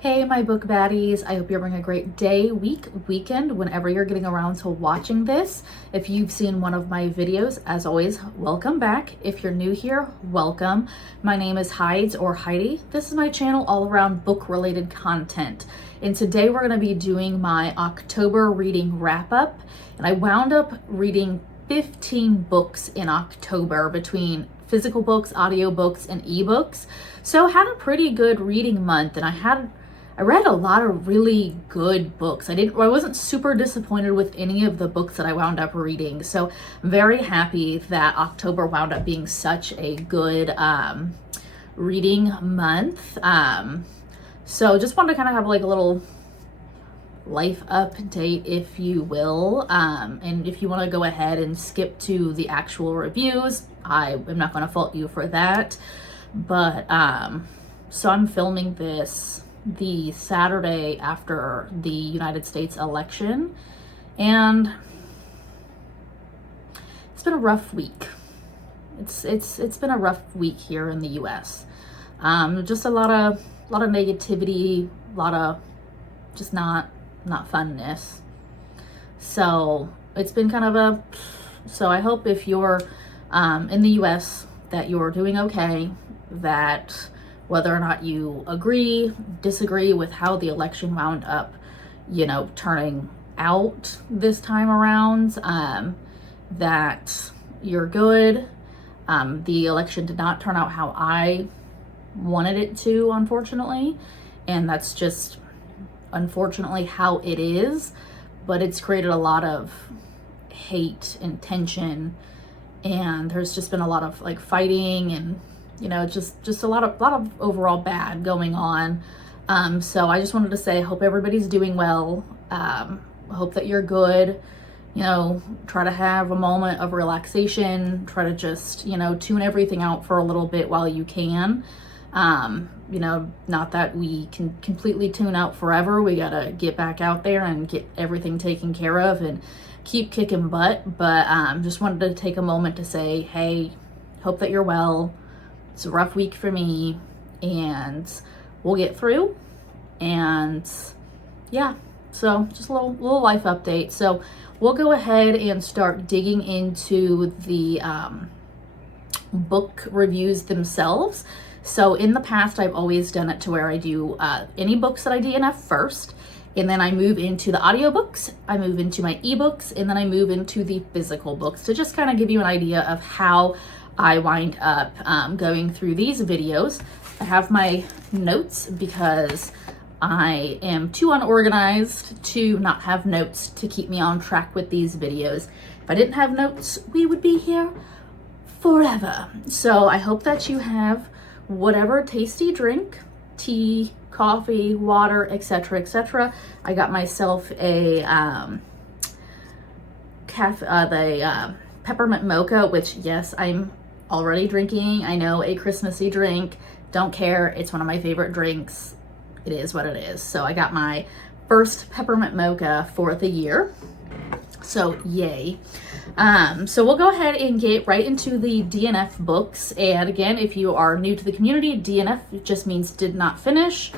Hey, my book baddies. I hope you're having a great day, week, weekend, whenever you're getting around to watching this. If you've seen one of my videos, as always, welcome back. If you're new here, welcome. My name is Hides or Heidi. This is my channel all around book-related content. And today we're going to be doing my October reading wrap-up. And I wound up reading 15 books in October between physical books, audiobooks, and ebooks. So I had a pretty good reading month, and I read a lot of really good books. I wasn't super disappointed with any of the books that I wound up reading. So I'm very happy that October wound up being such a good reading month. So just wanted to kind of have like a little life update, if you will. And if you want to go ahead and skip to the actual reviews, I am not going to fault you for that. But so I'm filming this the Saturday after the United States election, and it's been a rough week. It's been a rough week here in the US. Just a lot of negativity, a lot of just not funness. So it's been kind of so I hope if you're in the US that you're doing okay, that whether or not you agree, disagree with how the election wound up, turning out this time around, that you're good. The election did not turn out how I wanted it to, unfortunately, and that's just unfortunately how it is, but it's created a lot of hate and tension, and there's just been a lot of like fighting and just a lot of overall bad going on. So I just wanted to say, hope everybody's doing well. Hope that you're good. Try to have a moment of relaxation. Try to just, tune everything out for a little bit while you can. Not that we can completely tune out forever. We gotta get back out there and get everything taken care of and keep kicking butt. But just wanted to take a moment to say, hey, hope that you're well. It's a rough week for me, and we'll get through. And yeah, so just a little life update. So we'll go ahead and start digging into the book reviews themselves. So in the past, I've always done it to where I do any books that I DNF first, and then I move into the audiobooks, I move into my ebooks, and then I move into the physical books to just kind of give you an idea of how I wind up going through these videos. I have my notes because I am too unorganized to not have notes to keep me on track with these videos. If I didn't have notes, we would be here forever. So I hope that you have whatever tasty drink, tea, coffee, water, etc., etc. I got myself a peppermint mocha, which yes, I'm already drinking. I know, a Christmassy drink. Don't care. It's one of my favorite drinks. It is what it is. So I got my first peppermint mocha for the year. So yay. So we'll go ahead and get right into the DNF books. And again, if you are new to the community, DNF just means did not finish.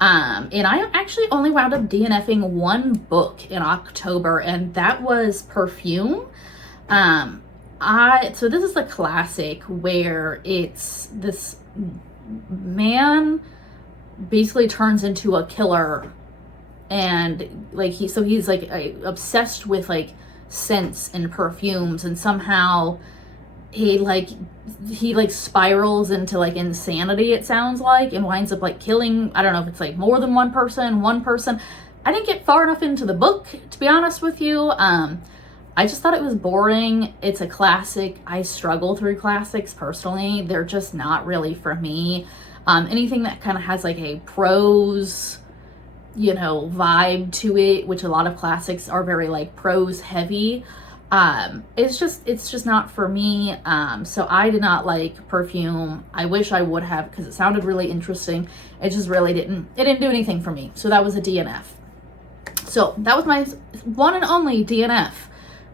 And I actually only wound up DNFing one book in October, and that was Perfume. So this is a classic where it's this man basically turns into a killer, and like he's like obsessed with like scents and perfumes, and somehow he spirals into like insanity, it sounds like, and winds up like killing, I don't know if it's like more than one person. I didn't get far enough into the book, to be honest with you. I just thought it was boring. It's a classic. I struggle through classics personally. They're just not really for me. Anything that kind of has like a prose, vibe to it, which a lot of classics are very like prose heavy. It's just not for me. So I did not like Perfume. I wish I would have, because it sounded really interesting. It just really didn't do anything for me. So that was a DNF. So that was my one and only DNF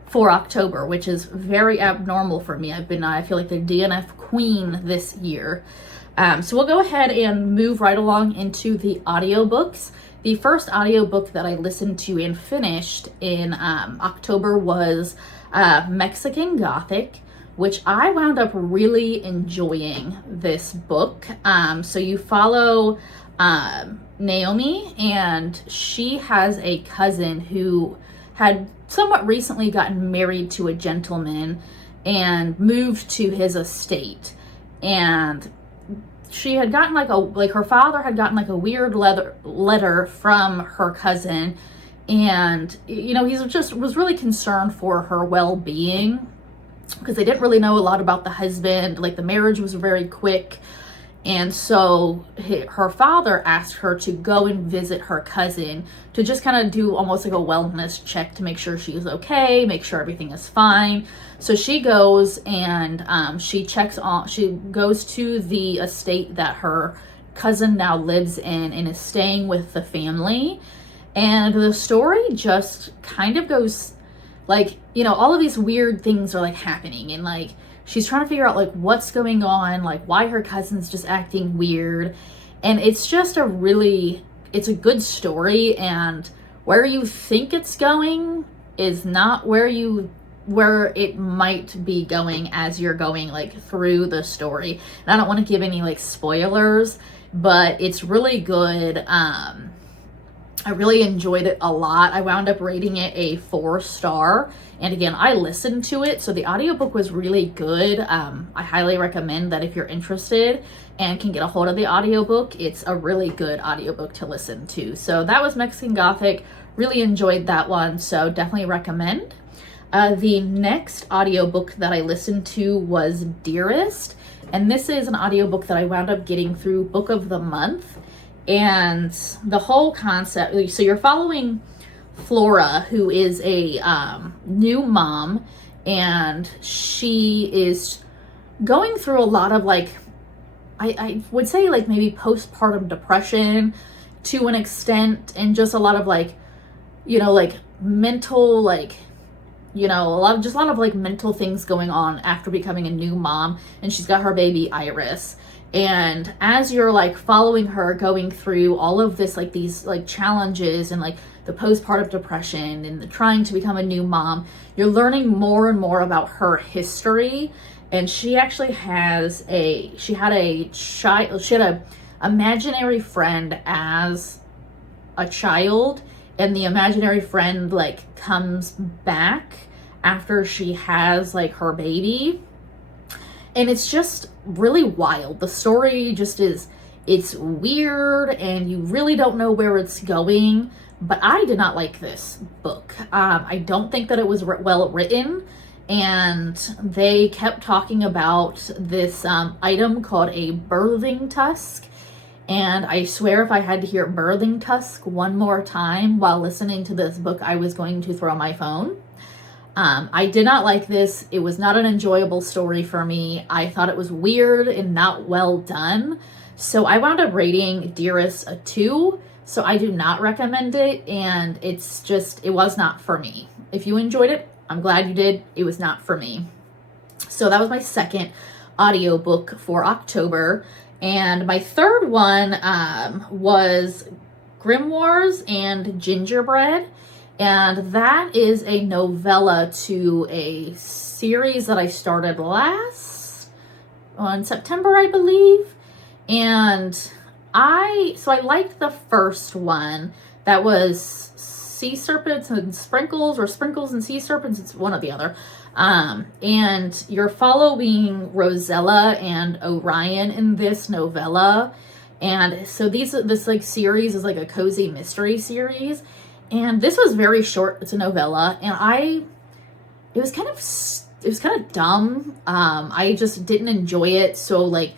for October, which is very abnormal for me. I feel like the DNF queen this year. So we'll go ahead and move right along into the audiobooks. The first audiobook that I listened to and finished in October was Mexican Gothic, which I wound up really enjoying this book. So you follow Naomi, and she has a cousin who had somewhat recently gotten married to a gentleman and moved to his estate. And she had gotten her father had gotten like a weird letter from her cousin, and he was really concerned for her well-being because they didn't really know a lot about the husband. Like, the marriage was very quick, and so her father asked her to go and visit her cousin to just kind of do almost like a wellness check to make sure she's okay, make sure everything is fine. So she goes and she goes to the estate that her cousin now lives in and is staying with the family. And the story just kind of goes like, all of these weird things are like happening, and like she's trying to figure out like what's going on, like why her cousin's just acting weird. And it's just it's a good story, and where you think it's going is not where it might be going as you're going like through the story. And I don't want to give any like spoilers, but it's really good. I really enjoyed it a lot. I wound up rating it a 4-star. And again, I listened to it, so the audiobook was really good. I highly recommend that if you're interested and can get a hold of the audiobook, it's a really good audiobook to listen to. So that was Mexican Gothic. Really enjoyed that one, so definitely recommend. The next audiobook that I listened to was Dearest, and this is an audiobook that I wound up getting through Book of the Month. And the whole concept, so you're following Flora, who is a new mom, and she is going through a lot of like, I would say like maybe postpartum depression to an extent, and just a lot of like, like mental, like, a lot of like mental things going on after becoming a new mom. And she's got her baby Iris. And as you're like following her going through all of this, like these like challenges and like the postpartum depression and the trying to become a new mom, you're learning more and more about her history. And she actually she had a imaginary friend as a child, and the imaginary friend like comes back after she has like her baby. And it's just really wild. The story just it's weird, and you really don't know where it's going. But I did not like this book. I don't think that it was well written, and they kept talking about this item called a birthing tusk. And I swear if I had to hear birthing tusk one more time while listening to this book, I was going to throw my phone. I did not like this. It was not an enjoyable story for me. I thought it was weird and not well done. So I wound up rating Dearest a 2. So I do not recommend it. And it was not for me. If you enjoyed it, I'm glad you did. It was not for me. So that was my second audiobook for October. And my third one was Grimoires and Gingerbread. And that is a novella to a series that I started on September, I believe. And I liked the first one. That was Sea Serpents and Sprinkles, or Sprinkles and Sea Serpents. It's one or the other. And you're following Rosella and Orion in this novella. And so this like series is like a cozy mystery series. And this was very short. It's a novella, and it was kind of dumb. I just didn't enjoy it. So like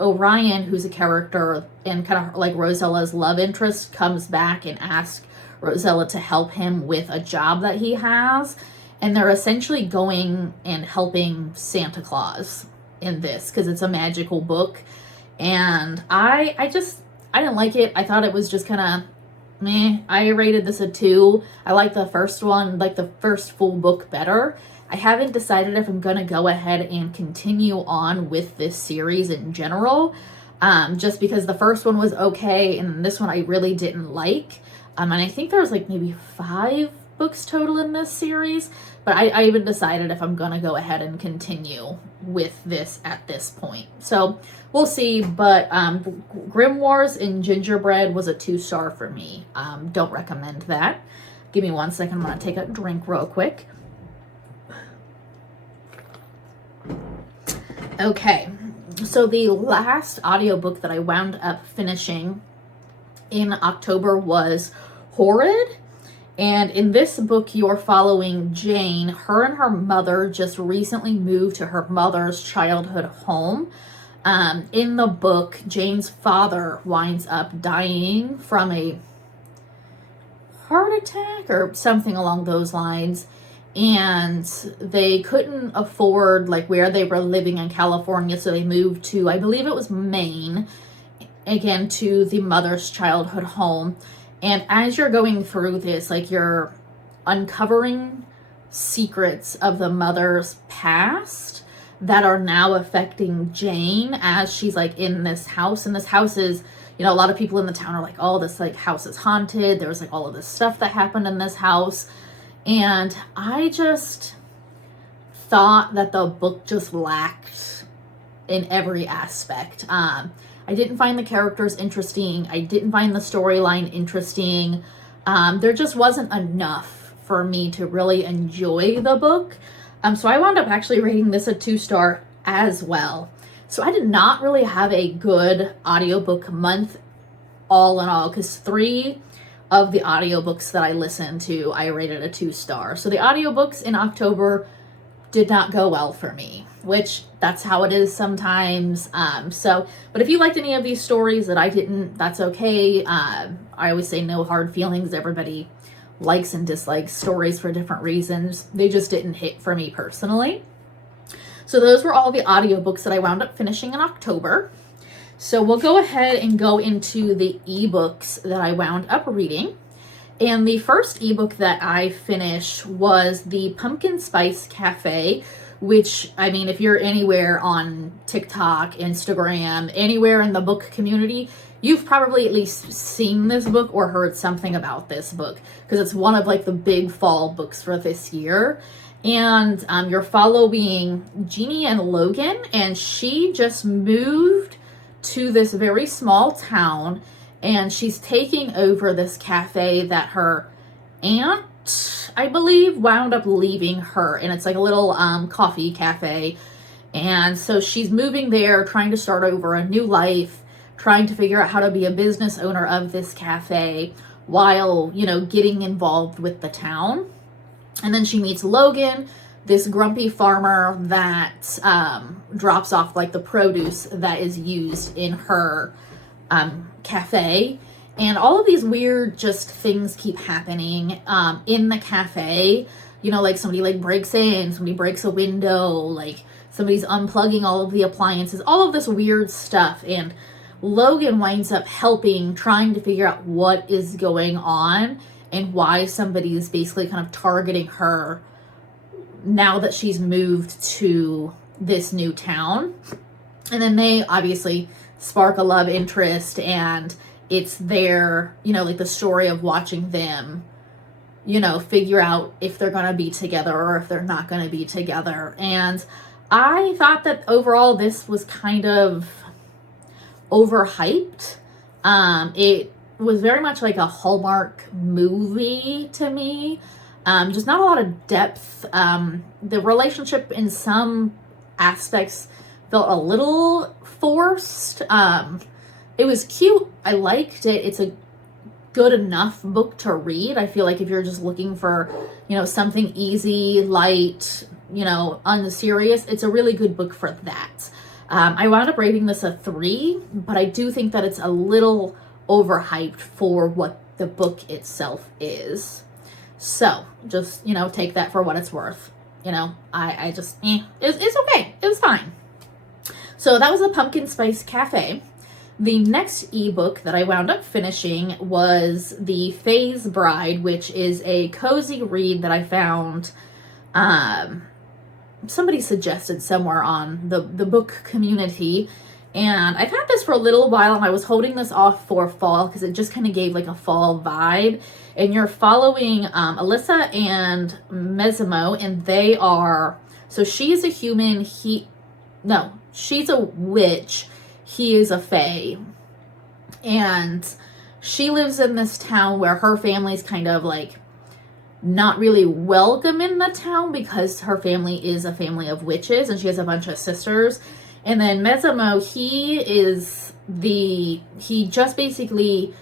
Orion, who's a character and kind of like Rosella's love interest, comes back and asks Rosella to help him with a job that he has. And they're essentially going and helping Santa Claus in this because it's a magical book. And I didn't like it. I thought it was just kind of meh. I rated this a 2. I like the first one, like the first full book better. I haven't decided if I'm going to go ahead and continue on with this series in general, just because the first one was okay, and this one I really didn't like. And I think there's like maybe 5 books total in this series, but I haven't decided if I'm going to go ahead and continue with this at this point. So we'll see, but Grimoires and Gingerbread was a 2-star for me. Don't recommend that. Give me 1 second. I'm going to take a drink real quick. Okay, so the last audiobook that I wound up finishing in October was Horrid. And in this book, you're following Jane. Her and her mother just recently moved to her mother's childhood home. In the book, Jane's father winds up dying from a heart attack or something along those lines. And they couldn't afford like where they were living in California, so they moved to, I believe it was Maine, again, to the mother's childhood home. And as you're going through this, like, you're uncovering secrets of the mother's past that are now affecting Jane as she's like in this house. And this house is, you know, a lot of people in the town are like, oh, this like house is haunted. There's like all of this stuff that happened in this house. And I just thought that the book just lacked in every aspect. I didn't find the characters interesting. I didn't find the storyline interesting. There just wasn't enough for me to really enjoy the book. So I wound up actually rating this a 2-star as well. So I did not really have a good audiobook month all in all, because 3 of the audiobooks that I listened to, I rated a 2-star. So the audiobooks in October did not go well for me, which that's how it is sometimes. But if you liked any of these stories that I didn't, that's okay. I always say no hard feelings. Everybody likes and dislikes stories for different reasons. They just didn't hit for me personally. So those were all the audiobooks that I wound up finishing in October. So we'll go ahead and go into the ebooks that I wound up reading. And the first ebook that I finished was the Pumpkin Spice Cafe, which, I mean, if you're anywhere on TikTok, Instagram, anywhere in the book community, you've probably at least seen this book or heard something about this book, because it's one of like the big fall books for this year. And you're following Jeannie and Logan, and she just moved to this very small town, and she's taking over this cafe that her aunt, I believe, wound up leaving her. And it's like a little coffee cafe. And so she's moving there, trying to start over a new life, trying to figure out how to be a business owner of this cafe while, you know, getting involved with the town. And then she meets Logan, this grumpy farmer that drops off like the produce that is used in her cafe. And all of these weird just things keep happening in the cafe. You know, like somebody like breaks in, somebody breaks a window, like somebody's unplugging all of the appliances, all of this weird stuff. And Logan winds up helping, trying to figure out what is going on and why somebody is basically kind of targeting her now that she's moved to this new town. And then they obviously spark a love interest, and it's their, you know, like the story of watching them, you know, figure out if they're going to be together or if they're not going to be together. And I thought that overall this was kind of overhyped. It was very much like a Hallmark movie to me. Just not a lot of depth. The relationship in some aspects felt a little forced. It was cute. I liked it. It's a good enough book to read. I feel like if you're just looking for, you know, something easy, light, you know, unserious, it's a really good book for that. I wound up rating this a 3, but I do think that it's a little overhyped for what the book itself is. So just, you know, take that for what it's worth. You know, I just, it's okay. It was fine. So that was the Pumpkin Spice Cafe. The next ebook that I wound up finishing was The Fae's Bride, which is a cozy read that I found somebody suggested somewhere on the book community, and I've had this for a little while, and I was holding this off for fall because it just kind of gave like a fall vibe. And you're following Alyssa and Mesimo, and they are, so she's a human, she's a witch, he is a fae. And she lives in this town where her family's kind of like not really welcome in the town because her family is a family of witches and she has a bunch of sisters. And then Mesimo, he just basically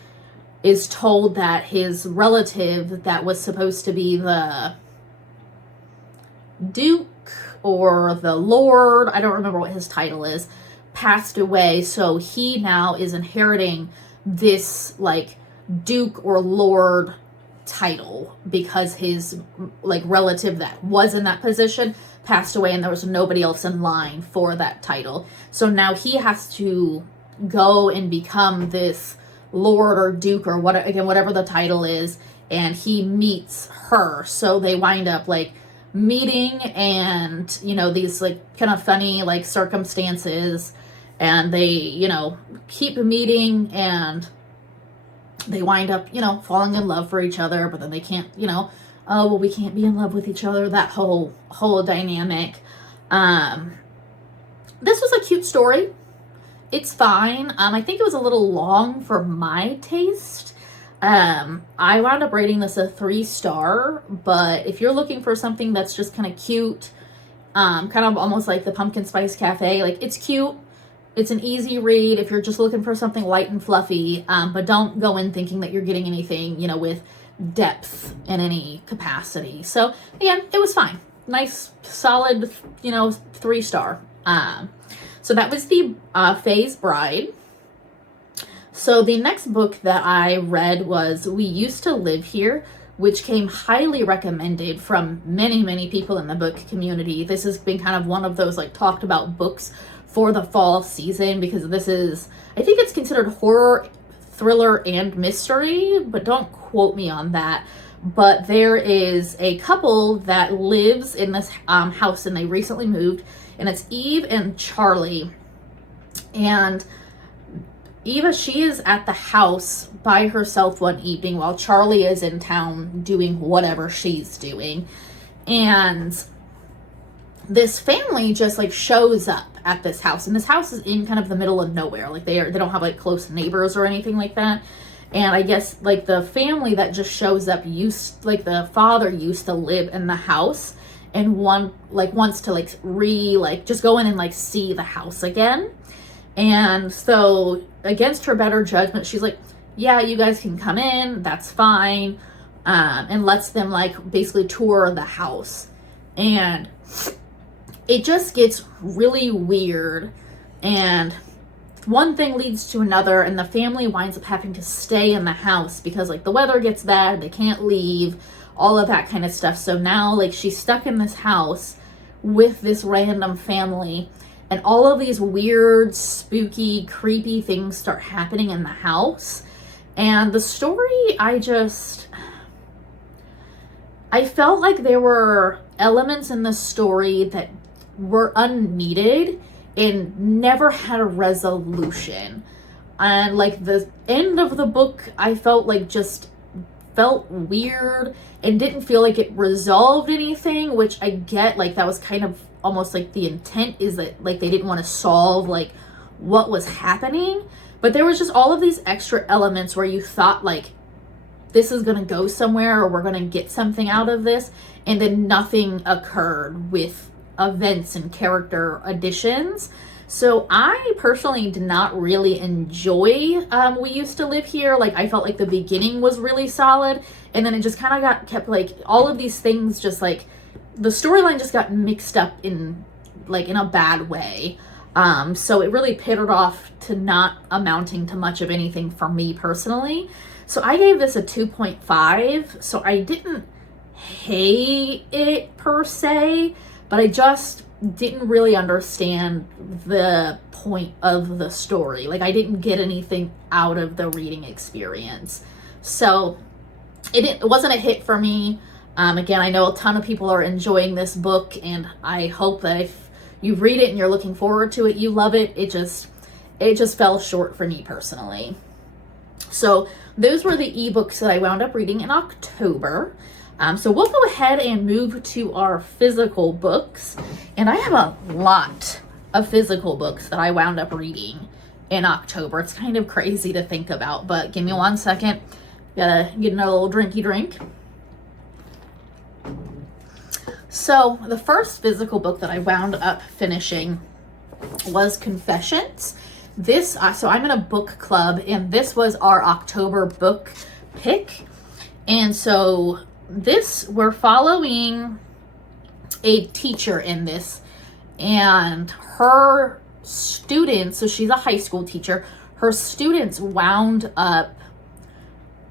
is told that his relative that was supposed to be the Duke or the Lord, I don't remember what his title is, passed away. So he now is inheriting this like Duke or Lord title because his like relative that was in that position passed away and there was nobody else in line for that title. So now he has to go and become this Lord or Duke or whatever the title is, and he meets her. So they wind up like meeting, and these like kind of funny like circumstances, and they keep meeting, and they wind up falling in love for each other, but then they can't oh well, we can't be in love with each other, that whole dynamic. This was a cute story. It's fine. I think it was a little long for my taste. I wound up rating this a 3-star, but if you're looking for something that's just kind of cute, kind of almost like the Pumpkin Spice Cafe, like it's cute. It's an easy read if you're just looking for something light and fluffy, but don't go in thinking that you're getting anything, with depth in any capacity. So again, it was fine. Nice, solid, 3-star. So that was the Fae's Bride. So the next book that I read was We Used to Live Here, which came highly recommended from many, many people in the book community. This has been kind of one of those like talked about books for the fall season because this is, I think it's considered horror, thriller, and mystery, but don't quote me on that. But there is a couple that lives in this house, and they recently moved, and it's Eve and Charlie. And Eva, she is at the house by herself one evening while Charlie is in town doing whatever she's doing. And this family just like shows up at this house, and this house is in kind of the middle of nowhere. Like they don't have like close neighbors or anything like that. And I guess like the family that just shows up the father used to live in the house and wants to just go in and like see the house again. And so against her better judgment, she's like, yeah, you guys can come in, that's fine. And lets them like basically tour the house. And it just gets really weird, and one thing leads to another, and the family winds up having to stay in the house because like the weather gets bad, they can't leave, all of that kind of stuff. So now like she's stuck in this house with this random family, and all of these weird, spooky, creepy things start happening in the house. And the story, I felt like there were elements in the story that were unneeded and never had a resolution. And like the end of the book, I felt like just felt weird and didn't feel like it resolved anything, which I get, like that was kind of almost like the intent, is that like they didn't want to solve like what was happening. But there was just all of these extra elements where you thought like this is going to go somewhere, or we're going to get something out of this, and then nothing occurred with events and character additions. So I personally did not really enjoy We Used to Live Here. Like I felt like the beginning was really solid, and then it just kind of kept like all of these things, just like the storyline just got mixed up in a bad way. So it really pittered off to not amounting to much of anything for me personally. So I gave this a 2.5. So I didn't hate it per se, but I just didn't really understand the point of the story. Like I didn't get anything out of the reading experience. So it wasn't a hit for me. Again, I know a ton of people are enjoying this book, and I hope that if you read it and you're looking forward to it, you love it. It just fell short for me personally. So those were the ebooks that I wound up reading in October. So we'll go ahead and move to our physical books. And I have a lot of physical books that I wound up reading in October. It's kind of crazy to think about, but give me 1 second. Gotta get another little drinky drink. So the first physical book that I wound up finishing was Confessions. So I'm in a book club, and this was our October book pick. And so we're following a teacher in this, and her students, so she's a high school teacher, her students wound up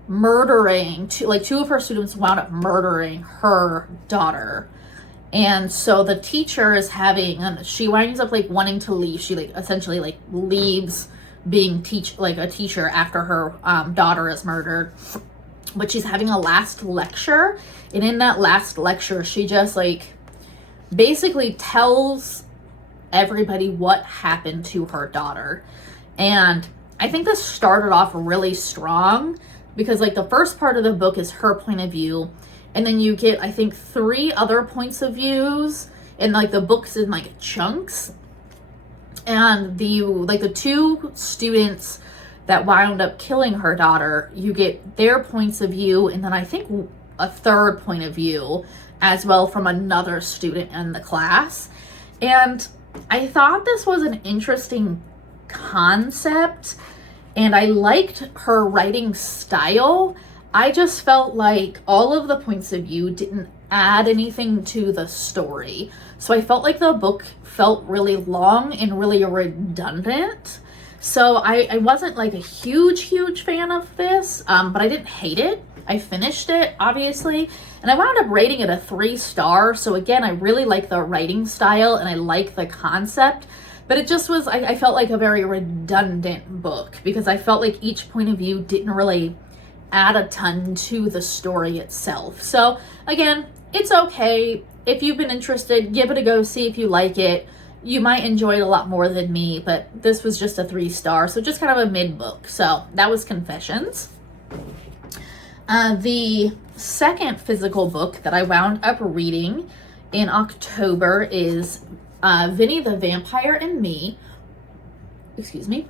murdering, two of her students wound up murdering her daughter. And so the teacher is she winds up like wanting to leave. She like essentially like leaves being a teacher after her daughter is murdered. But she's having a last lecture, and in that last lecture, she just like basically tells everybody what happened to her daughter. And I think this started off really strong, because like the first part of the book is her point of view, and then you get, I think, 3 other points of views, and like the book's in like chunks. And the 2 students that wound up killing her daughter, you get their points of view, and then I think a 3rd point of view as well from another student in the class. And I thought this was an interesting concept, and I liked her writing style. I just felt like all of the points of view didn't add anything to the story. So I felt like the book felt really long and really redundant. So I wasn't like a huge fan of this, but I didn't hate it. I finished it, obviously, and I wound up rating it a 3-star. So again, I really like the writing style and I like the concept, but it just was, I felt like a very redundant book, because I felt like each point of view didn't really add a ton to the story itself. So again, it's okay. If you've been interested, give it a go, see if you like it. You might enjoy it a lot more than me, but this was just a 3-star, so just kind of a mid book. So that was Confessions. The second physical book that I wound up reading in October is Vinny the Vampire Me. Excuse me.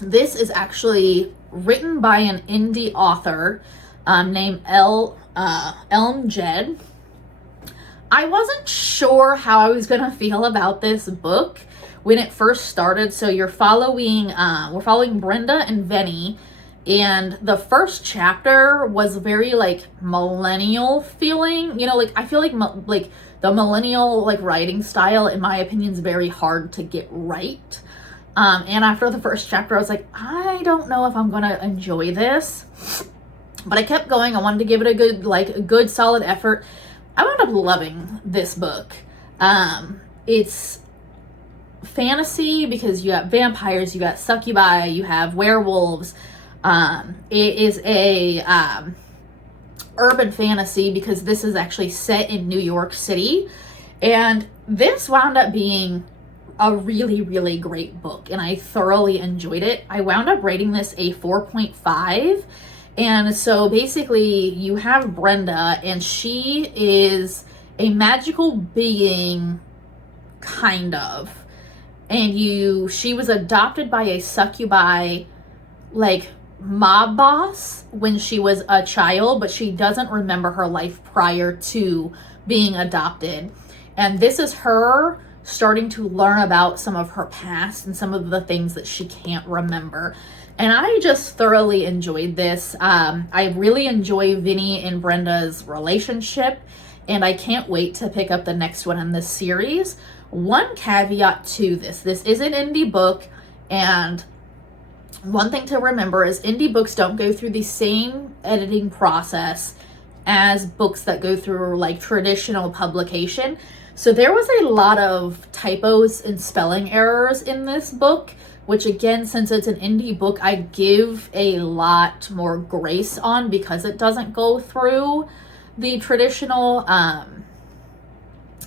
This is actually written by an indie author named Elm Jed. I wasn't sure how I was gonna feel about this book when it first started. So we're following Brenda and Vinny, and the first chapter was very like millennial feeling. You know, like I feel like the millennial like writing style, in my opinion, is very hard to get right. And after the first chapter, I was like, I don't know if I'm gonna enjoy this, but I kept going. I wanted to give it a good solid effort. I wound up loving this book. It's fantasy because you got vampires, you got succubi, you have werewolves. It is a urban fantasy because this is actually set in New York City, and this wound up being a really great book, and I thoroughly enjoyed it. I wound up rating this a 4.5. And so basically you have Brenda, and she is a magical being, kind of, and she was adopted by a succubi like mob boss when she was a child, but she doesn't remember her life prior to being adopted. And this is her starting to learn about some of her past and some of the things that she can't remember. And I just thoroughly enjoyed this. I really enjoy Vinny and Brenda's relationship, and I can't wait to pick up the next one in this series. One caveat to this is an indie book, and one thing to remember is indie books don't go through the same editing process as books that go through like traditional publication. So there was a lot of typos and spelling errors in this book, which again, since it's an indie book, I give a lot more grace on because it doesn't go through the traditional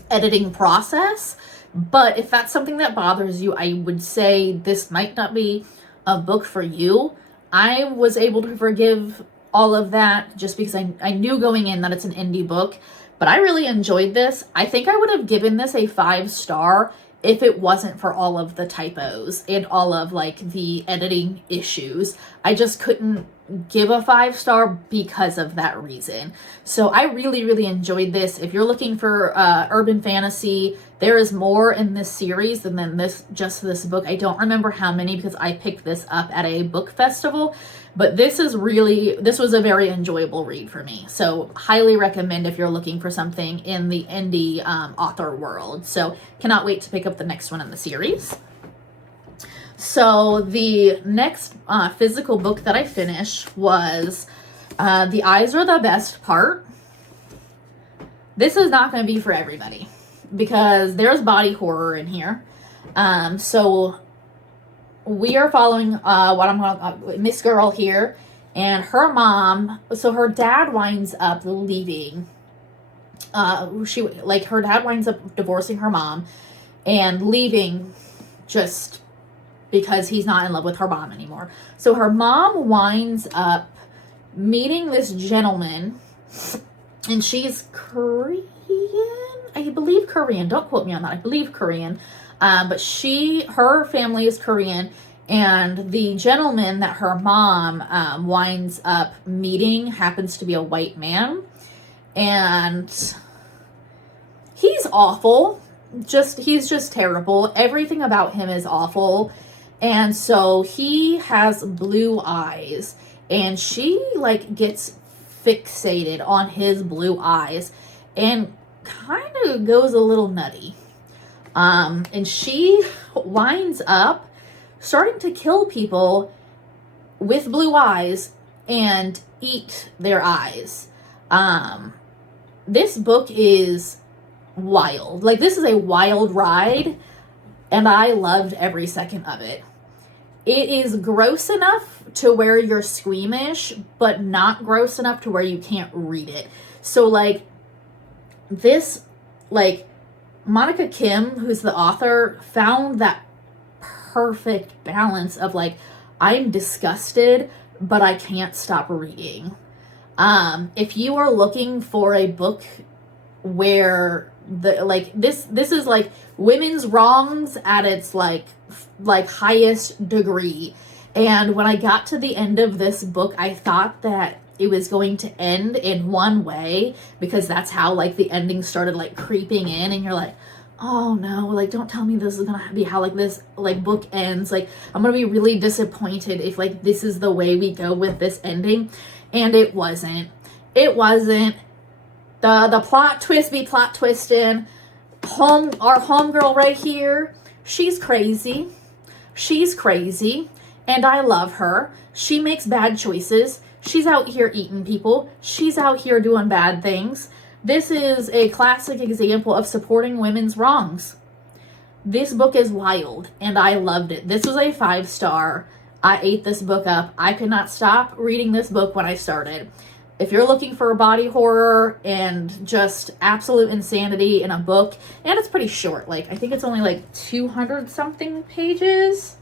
editing process, but if that's something that bothers you, I would say this might not be a book for you. I was able to forgive all of that just because I knew going in that it's an indie book, but I really enjoyed this. I think I would have given this a 5-star if it wasn't for all of the typos and all of like the editing issues. I just couldn't give a 5-star because of that reason. So I really enjoyed this. If you're looking for urban fantasy, there is more in this series than just this book. I don't remember how many because I picked this up at a book festival, but this was a very enjoyable read for me. So highly recommend if you're looking for something in the indie author world. So cannot wait to pick up the next one in the series. So the next physical book that I finished was The Eyes Are the Best Part. This is not going to be for everybody because there's body horror in here. So we are following what I'm calling Miss Girl here, and her mom. So her dad winds up leaving. Her dad winds up divorcing her mom and leaving just because he's not in love with her mom anymore. So her mom winds up meeting this gentleman, and she's Korean, I believe Korean. Don't quote me on that. I believe Korean. But her family is Korean, and the gentleman that her mom winds up meeting happens to be a white man, and he's awful. He's just terrible. Everything about him is awful. And so he has blue eyes, and she like gets fixated on his blue eyes and kind of goes a little nutty. And she winds up starting to kill people with blue eyes and eat their eyes. This book is wild. Like, this is a wild ride, and I loved every second of it. It is gross enough to where you're squeamish, but not gross enough to where you can't read it. So, like, this, like, Monika Kim, who's the author, found that perfect balance of, like, I'm disgusted, but I can't stop reading. If you are looking for a book where this is like women's wrongs at its like highest degree, and when I got to the end of this book, I thought that it was going to end in one way, because that's how like the ending started like creeping in, and you're like, oh no, like don't tell me this is gonna be how like this like book ends. Like, I'm gonna be really disappointed if like this is the way we go with this ending. And it wasn't. The plot twist be plot twisting. Our homegirl right here, she's crazy. And I love her. She makes bad choices. She's out here eating people. She's out here doing bad things. This is a classic example of supporting women's wrongs. This book is wild, and I loved it. This was a 5-star. I ate this book up. I could not stop reading this book when I started. If you're looking for body horror and just absolute insanity in a book, and it's pretty short, like I think it's only like 200 something pages.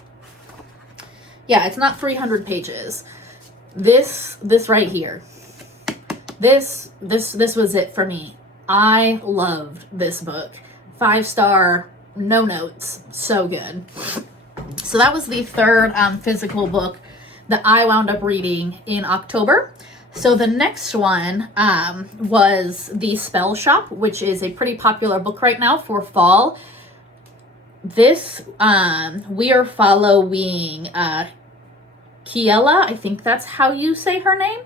Yeah, it's not 300 pages. This right here. This was it for me. I loved this book. 5-star, no notes, so good. So that was the third physical book that I wound up reading in October. So the next one was The Spellshop, which is a pretty popular book right now for fall. This, we are following Kiela, I think that's how you say her name.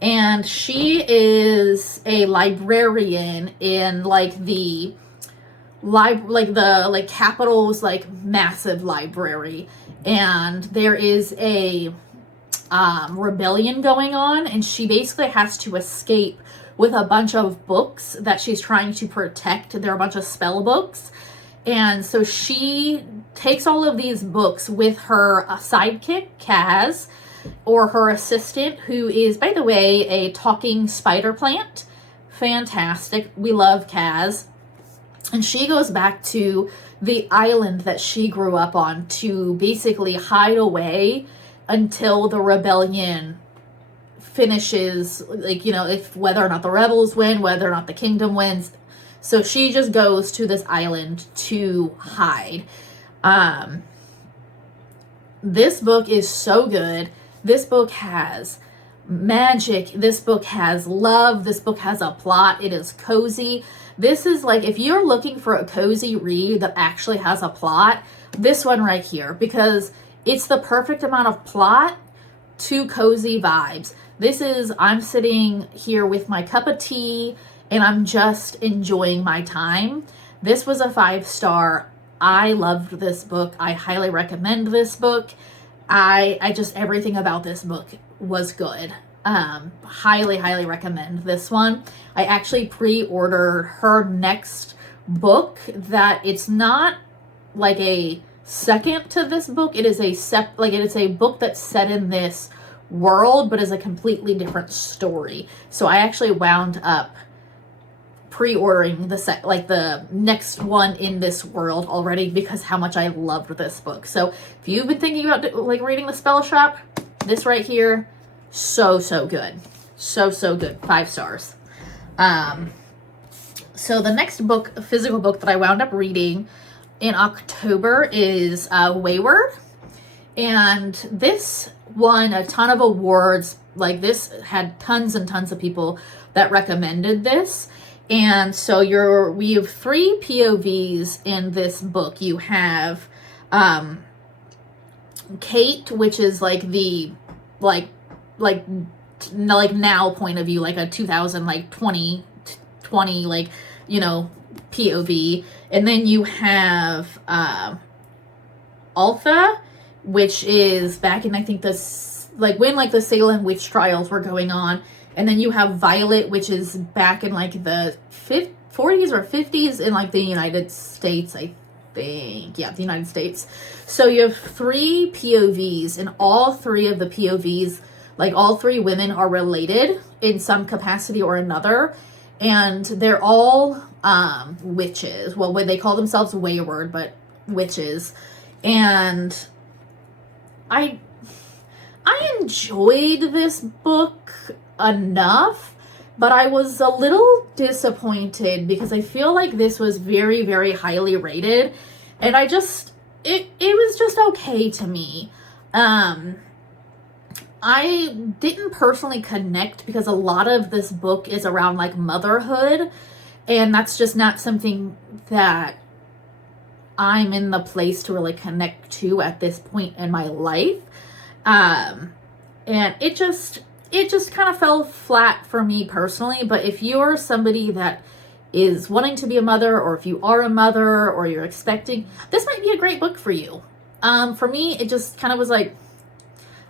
And she is a librarian in like the capital's like massive library, and there is a rebellion going on, and she basically has to escape with a bunch of books that she's trying to protect. They're a bunch of spell books, and so she takes all of these books with her sidekick Kaz, or her assistant, who is, by the way, a talking spider plant. fantastic. We love Kaz. And she goes back to the island that she grew up on to basically hide away until the rebellion finishes, like, you know, if whether or not the rebels win, whether or not the kingdom wins. So she just goes to this island to hide. This book is so good. This book has magic. This book has love. This book has a plot. It is cozy. This is like, if you're looking for a cozy read that actually has a plot, this one right here, because it's the perfect amount of plot to cozy vibes. This is, I'm sitting here with my cup of tea and I'm just enjoying my time. This was a 5-star. I loved this book. I highly recommend this book. I just, everything about this book was good. Highly recommend this one. I actually pre-ordered her next book that it's not like a second to this book. It is a book that's set in this world, but is a completely different story. So I actually wound up pre-ordering the next one in this world already because how much I loved this book. So if you've been thinking about like reading the Spellshop, this right here, so good. So good. 5 stars. So the next book, physical book that I wound up reading in October is Weyward. And this won a ton of awards. Like, this had tons and tons of people that recommended this. And so we have 3 POVs in this book. You have Kate, which is like the like now point of view, like a 2020 like, you know, POV. And then you have Altha, which is back in, I think, when like the Salem witch trials were going on. And then you have Violet, which is back in like the 40s or 50s in like the United States, I think. Yeah, the United States. So you have 3 POVs, and all 3 of the POVs, like all 3 women are related in some capacity or another. And they're all witches. Well, they call themselves Weyward, but witches. And I enjoyed this book enough, but I was a little disappointed because I feel like this was very highly rated, and it was just okay to me. I didn't personally connect because a lot of this book is around like motherhood, and that's just not something that I'm in the place to really connect to at this point in my life. And it just kind of fell flat for me personally. But if you're somebody that is wanting to be a mother, or if you are a mother, or you're expecting, this might be a great book for you. For me, it just kind of was like,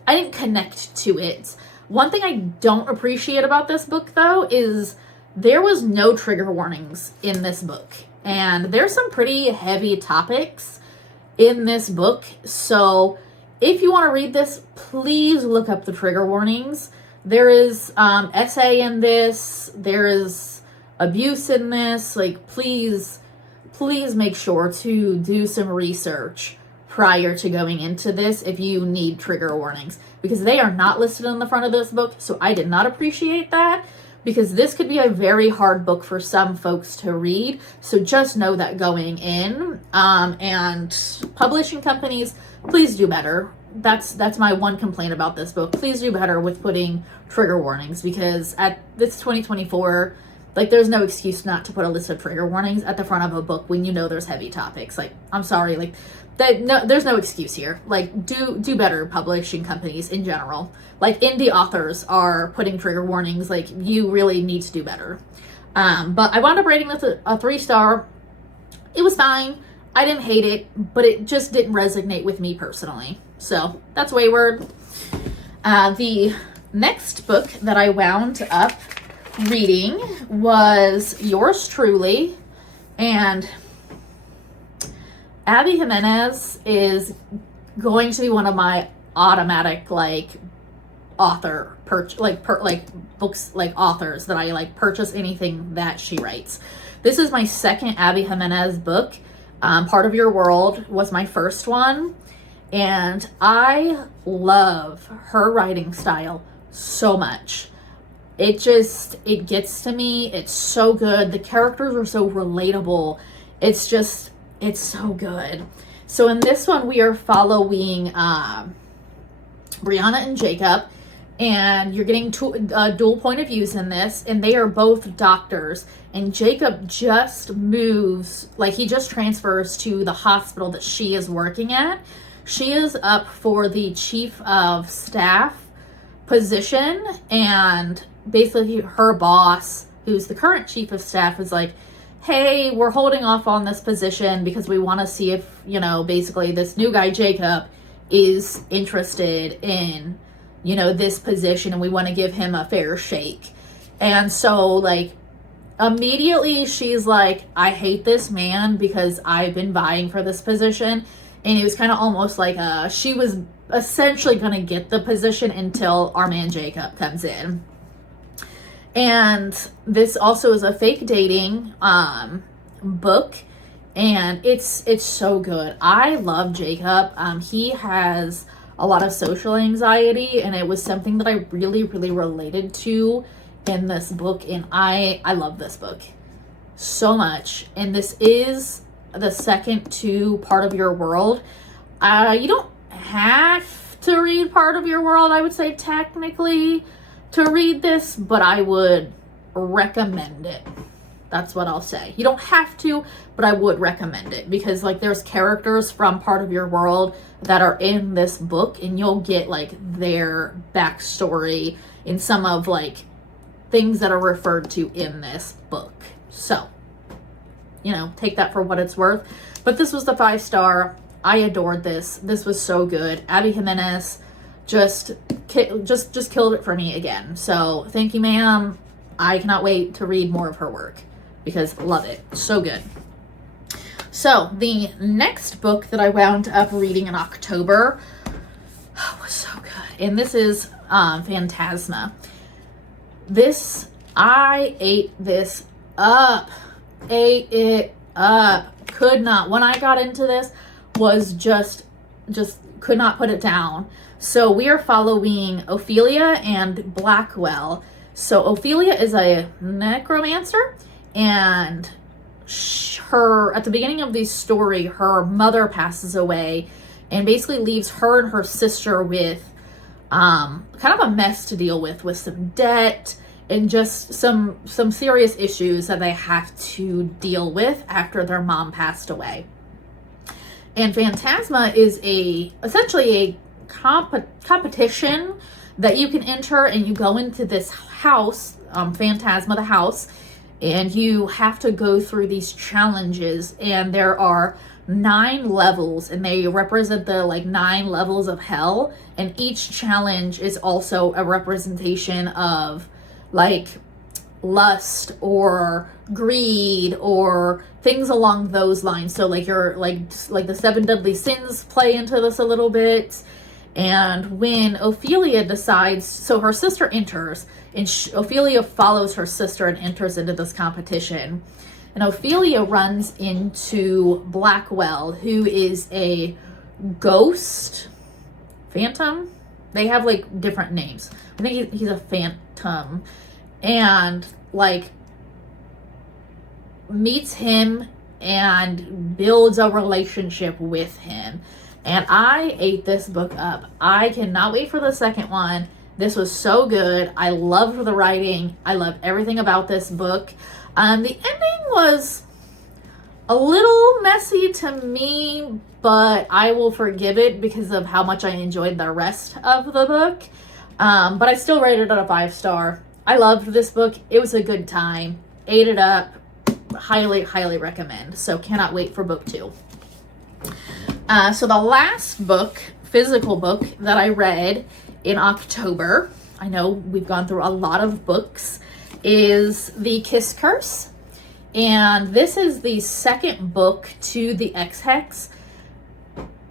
I didn't connect to it. One thing I don't appreciate about this book, though, is there was no trigger warnings in this book. And there's some pretty heavy topics in this book. So if you want to read this, please look up the trigger warnings. There is SA in this. There is abuse in this. Like, please make sure to do some research prior to going into this if you need trigger warnings, because they are not listed on the front of this book. So I did not appreciate that, because this could be a very hard book for some folks to read. So just know that going in. And publishing companies, please do better. That's my one complaint about this book. Please do better with putting trigger warnings, because at this 2024, like, there's no excuse not to put a list of trigger warnings at the front of a book when you know there's heavy topics. Like, I'm sorry, like, there's no excuse here. Like, do better, publishing companies in general. Like, indie authors are putting trigger warnings. Like, you really need to do better. But I wound up rating this a 3-star. It was fine. I didn't hate it, but it just didn't resonate with me personally. So that's Weyward. The next book that I wound up reading was Yours Truly, and Abby Jimenez is going to be one of my automatic, like, author books, like authors that I like purchase anything that she writes. This is my second Abby Jimenez book. Part of Your World was my first one, and I love her writing style so much. It gets to me. It's so good. The characters are so relatable. It's so good. So in this one, we are following Brianna and Jacob, and you're getting dual point of views in this, and they are both doctors, and Jacob just moves, like he just transfers to the hospital that she is working at. She is up for the chief of staff position, and basically her boss, who's the current chief of staff, is like, hey, we're holding off on this position because we want to see if, basically this new guy, Jacob, is interested in, this position, and we want to give him a fair shake. And so, like, immediately she's like, I hate this man because I've been vying for this position. And it was kind of almost like she was essentially going to get the position until our man Jacob comes in. And this also is a fake dating book, and it's so good. I love Jacob. He has a lot of social anxiety, and it was something that I really, really related to in this book, and I love this book so much. And this is the second to Part of Your World. You don't have to read Part of Your World, I would say, technically, to read this, but I would recommend it. That's what I'll say. You don't have to, but I would recommend it, because like there's characters from Part of Your World that are in this book, and you'll get like their backstory in some of like things that are referred to in this book. So, take that for what it's worth. But this was the 5-star. I adored this. This was so good. Abby Jimenez just killed it for me again. So thank you, ma'am. I cannot wait to read more of her work because love it. So good. So the next book that I wound up reading in October was so good. And this is Phantasma. I ate this up. Ate it up. Could not. When I got into this, was just could not put it down. So we are following Ophelia and Blackwell. So Ophelia is a necromancer, and at the beginning of the story, her mother passes away and basically leaves her and her sister with kind of a mess to deal with some debt and just some serious issues that they have to deal with after their mom passed away. And Phantasma is essentially a competition that you can enter, and you go into this house, Phantasma the house, and you have to go through these challenges, and there are 9 levels, and they represent the 9 levels of hell, and each challenge is also a representation of lust or greed or things along those lines. So your the 7 deadly sins play into this a little bit. And when Ophelia decides, so her sister enters, and Ophelia follows her sister and enters into this competition. And Ophelia runs into Blackwell, who is a ghost, phantom. They have different names. I think he's a phantom, and meets him and builds a relationship with him. And I ate this book up. I cannot wait for the second one. This was so good. I loved the writing. I loved everything about this book. The ending was a little messy to me, but I will forgive it because of how much I enjoyed the rest of the book. But I still rated it a 5-star. I loved this book. It was a good time. Ate it up. Highly, highly recommend. So cannot wait for book 2. So the last book, physical book, that I read in October, I know we've gone through a lot of books, is The Kiss Curse. And this is the second book to the X-Hex.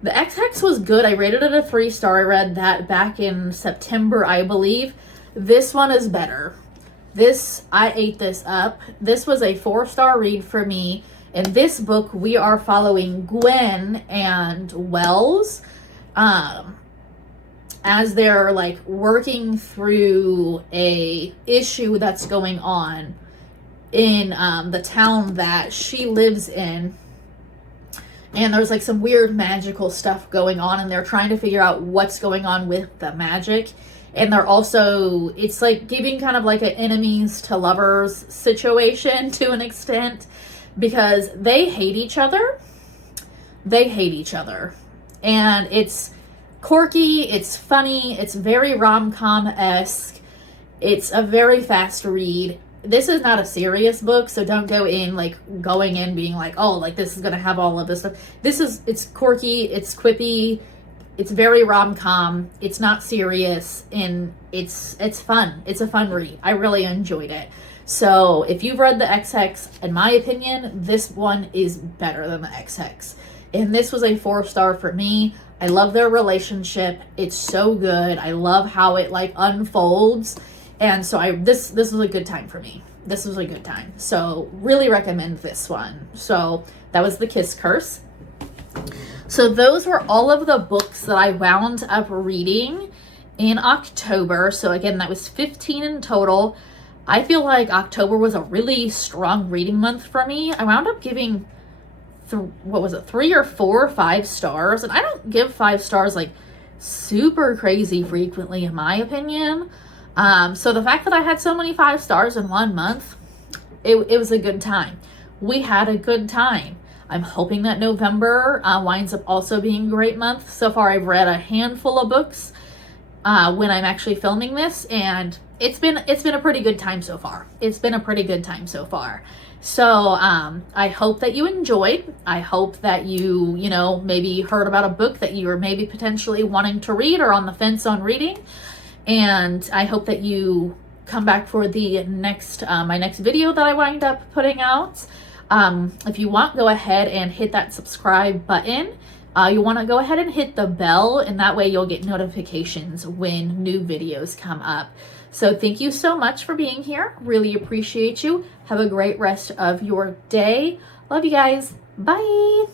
The XX was good. I rated it a 3-star. I read that back in September, I believe. This one is better. This, I ate this up. This was a 4-star read for me. In this book, we are following Gwen and Wells as they're like working through a issue that's going on in the town that she lives in. And there's like some weird magical stuff going on, and they're trying to figure out what's going on with the magic. And they're also, it's like giving kind of like an enemies to lovers situation to an extent, because they hate each other. They hate each other. And it's quirky, it's funny, it's very rom-com-esque. It's a very fast read. This is not a serious book, so don't go in going in being like, oh, like this is gonna have all of this stuff. It's quirky, it's quippy, it's very rom-com, it's not serious, and it's fun. It's a fun read. I really enjoyed it. So if you've read the XX, in my opinion, this one is better than the XX. And this was a 4-star for me. I love their relationship. It's so good. I love how it like unfolds. And so this was a good time for me. This was a good time. So really recommend this one. So that was The Kiss Curse. So those were all of the books that I wound up reading in October. So again, that was 15 in total. I feel like October was a really strong reading month for me. I wound up giving, 3 or 4 or 5 stars. And I don't give 5 stars like super crazy frequently in my opinion. So the fact that I had so many 5 stars in 1 month, it was a good time. We had a good time. I'm hoping that November winds up also being a great month. So far, I've read a handful of books when I'm actually filming this, and it's been a pretty good time so far. It's been a pretty good time so far. So I hope that you enjoyed. I hope that you maybe heard about a book that you were maybe potentially wanting to read or on the fence on reading. And I hope that you come back for the next my next video that I wind up putting out. If you want, go ahead and hit that subscribe button. You want to go ahead and hit the bell, and that way you'll get notifications when new videos come up. So thank you so much for being here. Really appreciate you. Have a great rest of your day. Love you guys. Bye.